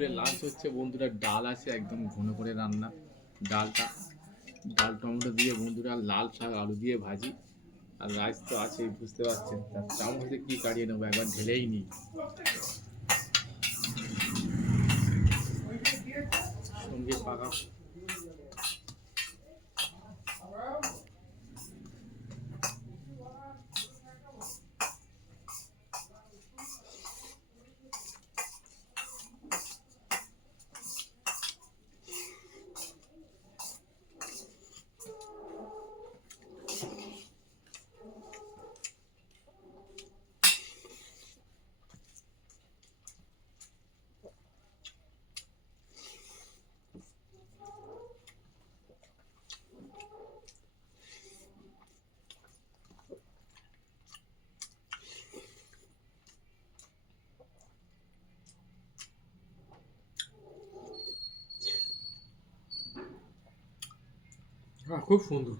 দুপুরে লাঞ্চ হচ্ছে বন্ধুরা, ডাল আছে একদম ঘন করে রান্না, ডাল টমেটো দিয়ে বন্ধুরা, লাল শাক আলু দিয়ে ভাজি, আর রাইস তো আছে বুঝতে পারছেন। তার চামচে কি কাটিয়ে নেবো, একবার ঢেলেই নিই। সঙ্গে পাকা খুব সুন্দর।